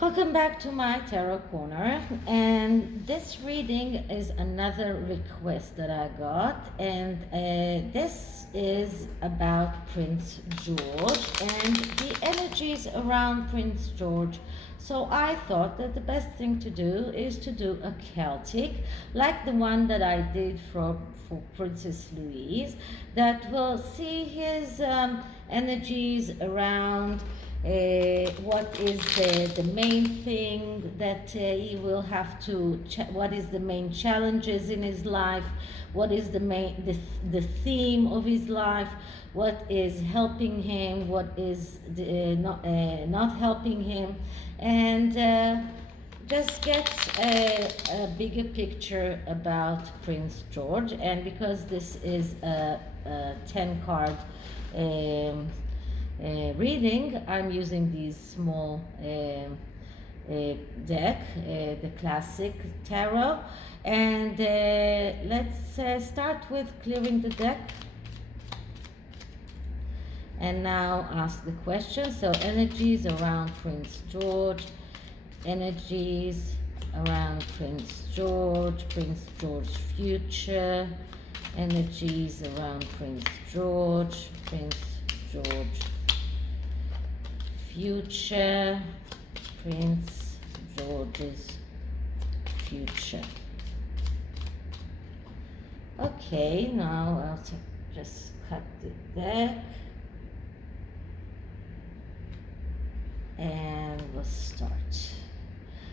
Welcome back to my tarot corner, and this reading is another request that I got, and this is about Prince George and the energies around Prince George. So I thought that the best thing to do is to do a Celtic, like the one that I did for Princess Louise, that will see his energies around. What is the main thing that he will have to what is the main challenges in his life, what is the theme of his life, what is helping him, what is not helping him, and just get a bigger picture about Prince George. And because this is a 10 card reading, I'm using these small deck, the classic tarot, and let's start with clearing the deck and now ask the question. So energies around Prince George, energies around Prince George's future, energies around Prince George future, Prince George's future. Okay, now I'll just cut the deck and we'll start.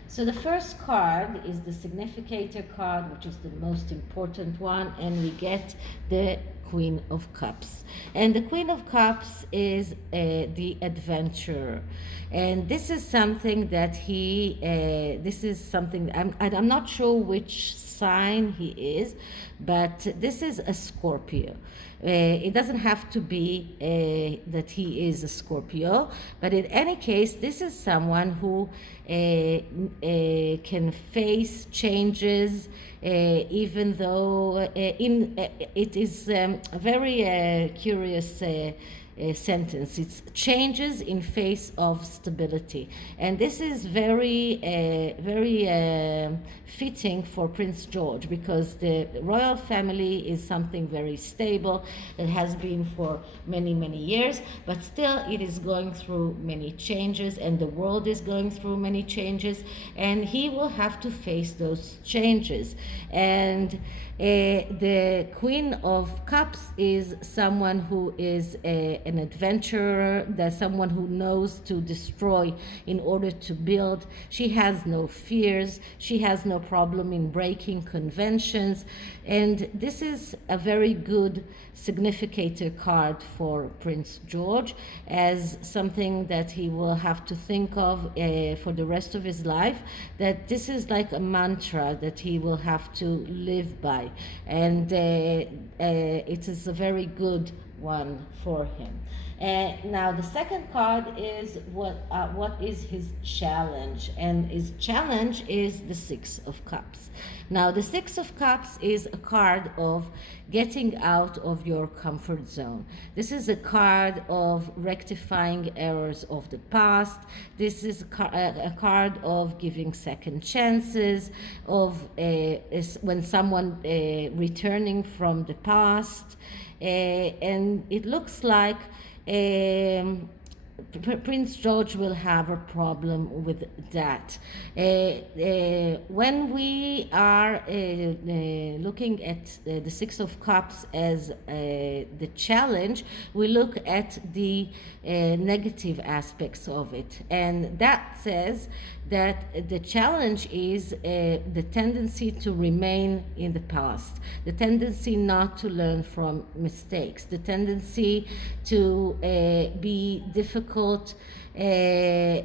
So the first card is the significator card, which is the most important one, and we get the Queen of Cups. And the Queen of Cups is the adventurer. And this is something that I'm not sure which sign he is, but this is a Scorpio. It doesn't have to be that he is a Scorpio, but in any case, this is someone who can face changes, even though it is a very curious sentence. It's changes in face of stability, and this is very fitting for Prince George, because the royal family is something very stable. It has been for many years, but still it is going through many changes, and the world is going through many changes, and he will have to face those changes. And the Queen of Cups is someone who is an adventurer, that's someone who knows to destroy in order to build. She has no fears, she has no problem in breaking conventions, and this is a very good significator card for Prince George, as something that he will have to think of for the rest of his life, that this is like a mantra that he will have to live by, and it is a very good one for him. Now the second card is what is his challenge, and his challenge is the Six of Cups. Now the Six of Cups is a card of getting out of your comfort zone. This is a card of rectifying errors of the past. This is a card of giving second chances, of when someone returning from the past, and it looks like Prince George will have a problem with that. When we are looking at the Six of Cups as the challenge, we look at the negative aspects of it, and that says that the challenge is the tendency to remain in the past, the tendency not to learn from mistakes, the tendency to be difficult and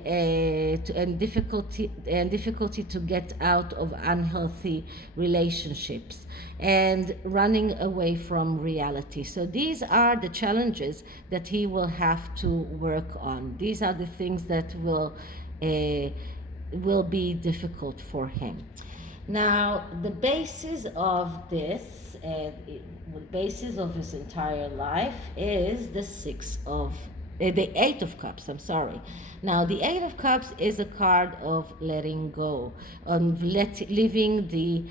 difficulty to get out of unhealthy relationships, and running away from reality. So these are the challenges that he will have to work on. These are the things that will be difficult for him. Now, the basis of the basis of his entire life is the Six of the Eight of Cups, I'm sorry. Now, the Eight of Cups is a card of letting go, leaving the.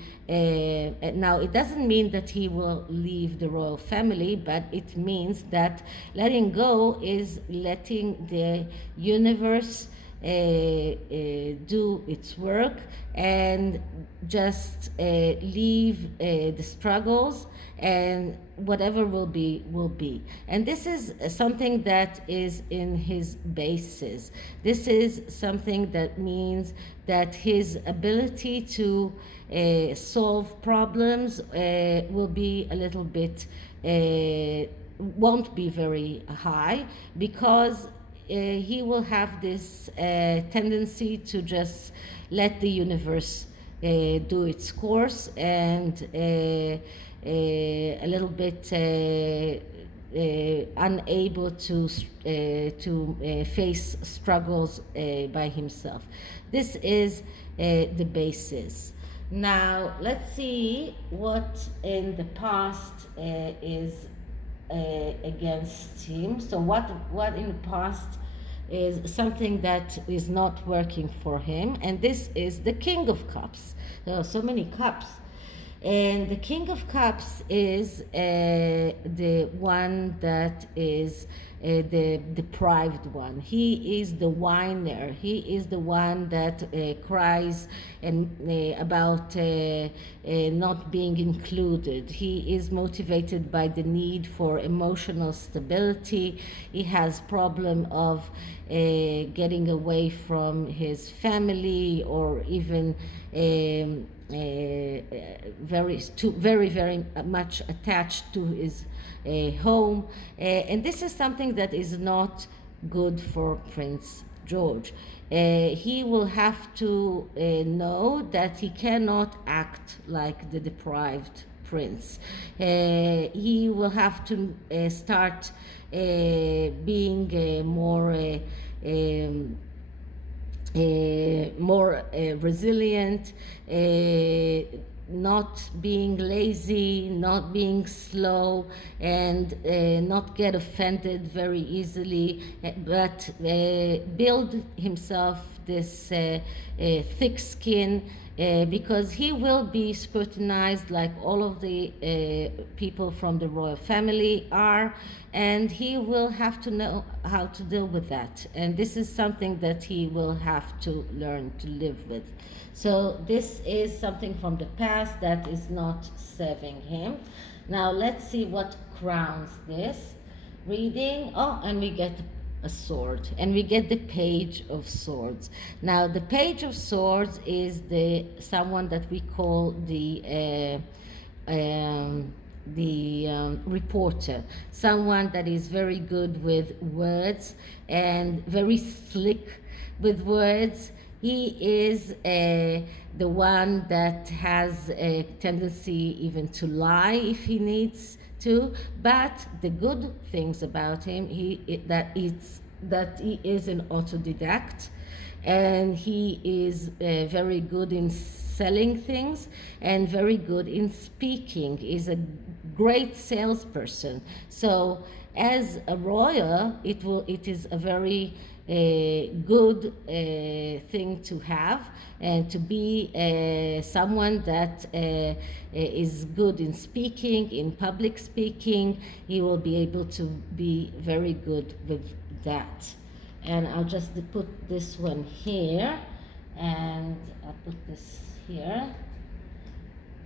Now, it doesn't mean that he will leave the royal family, but it means that letting go is letting the universe do its work and just leave the struggles, and whatever will be will be. And this is something that is in his basis. This is something that means that his ability to solve problems will be a little bit won't be very high, because he will have this tendency to just let the universe do its course, and a little bit unable to face struggles by himself. This is the basis. Now, let's see what in the past is against him. So what in the past is something that is not working for him, and this is the King of Cups. There are so many cups, and the King of Cups is the one that is the deprived one. He is the whiner. He is the one that cries and about not being included. He is motivated by the need for emotional stability. He has problem of getting away from his family, or even very much attached to his home, and this is something that is not good for Prince George. He will have to know that he cannot act like the deprived prince. He will have to start being more resilient, not being lazy, not being slow, and not get offended very easily, but build himself this thick skin, because he will be scrutinized like all of the people from the royal family are, and he will have to know how to deal with that. And this is something that he will have to learn to live with. So this is something from the past that is not serving him. Now let's see what crowns this reading. Oh, and we get a sword, and we get the Page of Swords. Now the Page of Swords is someone that we call the reporter, someone that is very good with words and very slick with words. He is the one that has a tendency even to lie if he needs to. But the good things about him, that he is an autodidact, and he is very good in selling things and very good in speaking. He's a great salesperson. So as a royal, it is a very good thing to have, and to be someone that is good in speaking, in public speaking. He will be able to be very good with that. And I'll just put this one here, and I'll put this here,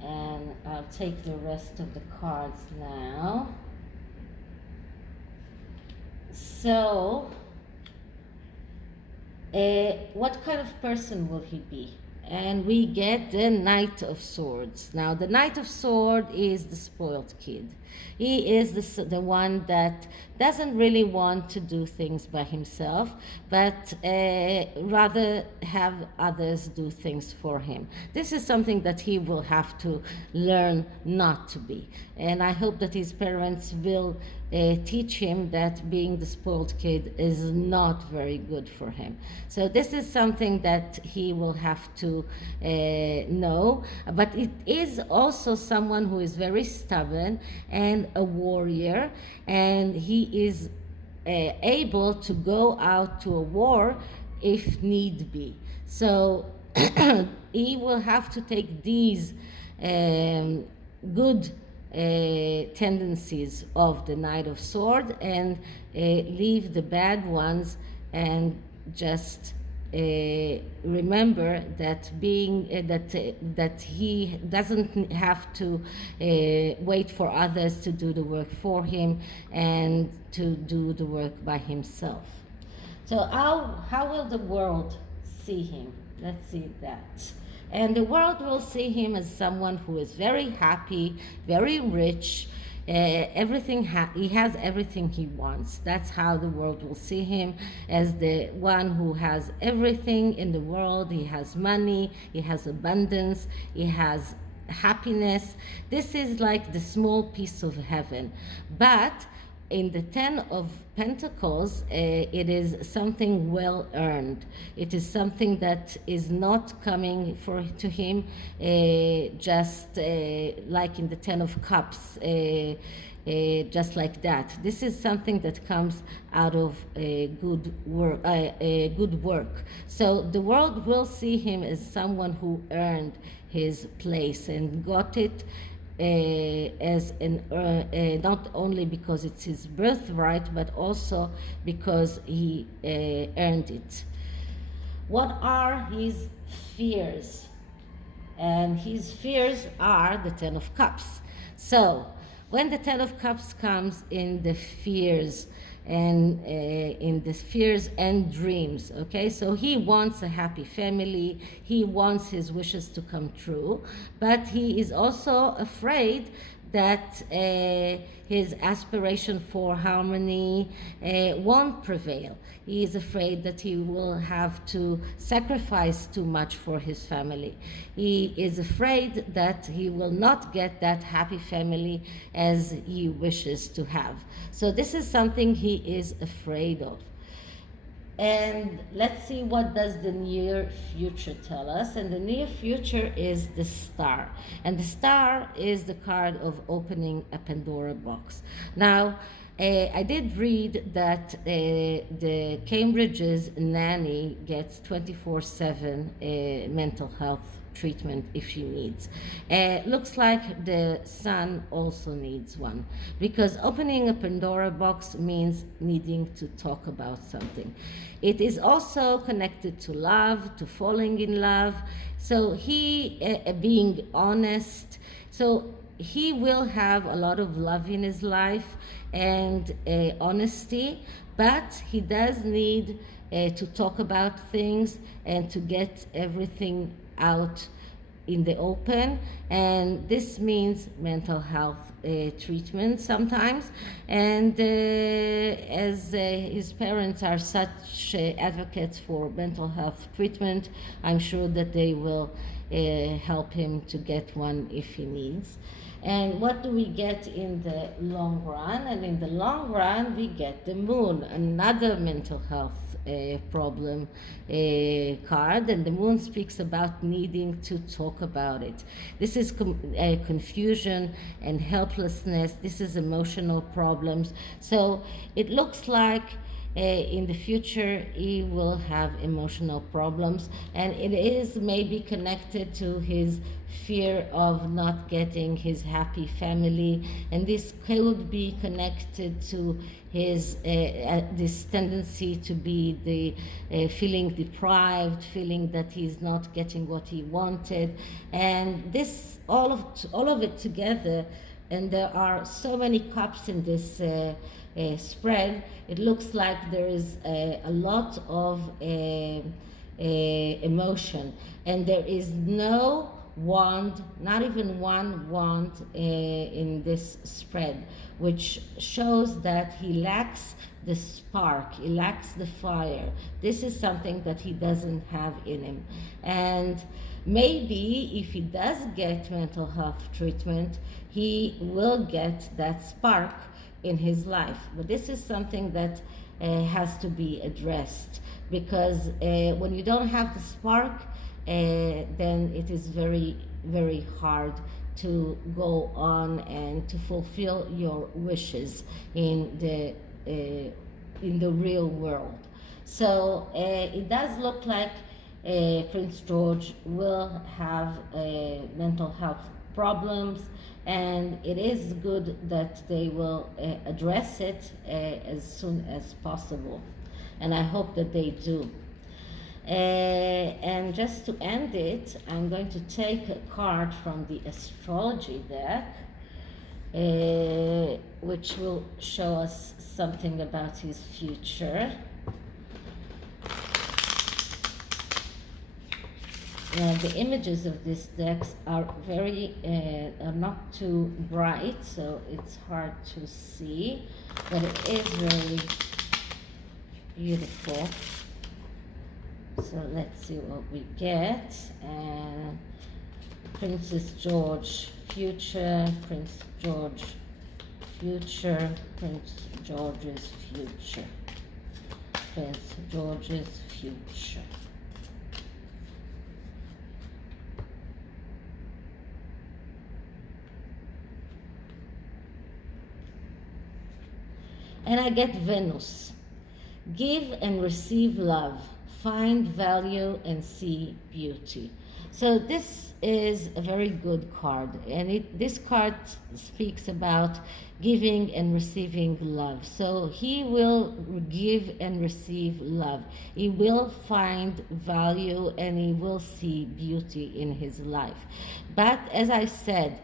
and I'll take the rest of the cards now. So what kind of person will he be? And we get the Knight of Swords. Now the Knight of Swords is the spoiled kid. He is the one that doesn't really want to do things by himself, but rather have others do things for him. This is something that he will have to learn not to be. And I hope that his parents will teach him that being the spoiled kid is not very good for him. So this is something that he will have to know. But it is also someone who is very stubborn and a warrior, and he is able to go out to a war if need be. So he will have to take these good tendencies of the Knight of Swords and leave the bad ones, and just remember that that he doesn't have to wait for others to do the work for him, and to do the work by himself. So how will the world see him? Let's see that. And the world will see him as someone who is very happy, very rich. He has everything he wants. That's how the world will see him, as the one who has everything in the world. He has money, he has abundance, he has happiness. This is like the small piece of heaven. But in the Ten of Pentacles, it is something well earned. It is something that is not coming to him just like in the Ten of Cups, just like that. This is something that comes out of good work. So the world will see him as someone who earned his place and got it as not only because it's his birthright, but also because he earned it. What are his fears? And his fears are the Ten of Cups. So when the Ten of Cups comes in the fears, and in the fears and dreams, okay, so he wants a happy family, he wants his wishes to come true, but he is also afraid that his aspiration for harmony won't prevail. He is afraid that he will have to sacrifice too much for his family. He is afraid that he will not get that happy family as he wishes to have. So this is something he is afraid of. And let's see, what does the near future tell us? And the near future is the Star. And the Star is the card of opening a Pandora box. Now, I did read that the Cambridge's nanny gets 24/7 mental health treatment if she needs. Looks like the son also needs one, because opening a Pandora box means needing to talk about something. It is also connected to love, to falling in love. So he being honest. So he will have a lot of love in his life and honesty, but he does need to talk about things and to get everything out in the open, and this means mental health treatment sometimes. And as his parents are such advocates for mental health treatment, I'm sure that they will help him to get one if he needs. And what do we get in the long run? And in the long run, we get the Moon, another mental health problem card. And the Moon speaks about needing to talk about it. This is confusion and helplessness. This is emotional problems. So it looks like in the future he will have emotional problems, and it is maybe connected to his fear of not getting his happy family, and this could be connected to his this tendency to be the feeling deprived, feeling that he's not getting what he wanted, and this all of it together. And there are so many cups in this spread. It looks like there is a lot of emotion, and there is no wand, not even one wand in this spread, which shows that he lacks the spark, he lacks the fire. This is something that he doesn't have in him. And maybe if he does get mental health treatment, he will get that spark in his life. But this is something that has to be addressed, because when you don't have the spark, then it is very, very hard to go on and to fulfill your wishes in the in the real world. So it does look like Prince George will have mental health problems, and it is good that they will address it as soon as possible. And I hope that they do. And just to end it, I'm going to take a card from the astrology deck, which will show us something about his future. The images of this deck are are not too bright, so it's hard to see, but it is very beautiful. So let's see what we get. Princess George future, Prince George future, Prince George's future, Prince George's future. And I get Venus. Give and receive love. Find value and see beauty. So this is a very good card, and this card speaks about giving and receiving love. So he will give and receive love. He will find value and he will see beauty in his life. But as I said,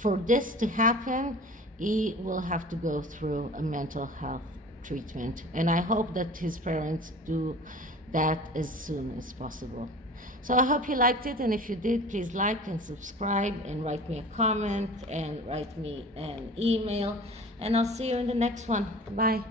for this to happen, he will have to go through a mental health treatment. And I hope that his parents do that as soon as possible. So I hope you liked it, and if you did, please like and subscribe and write me a comment and write me an email, and I'll see you in the next one. Bye.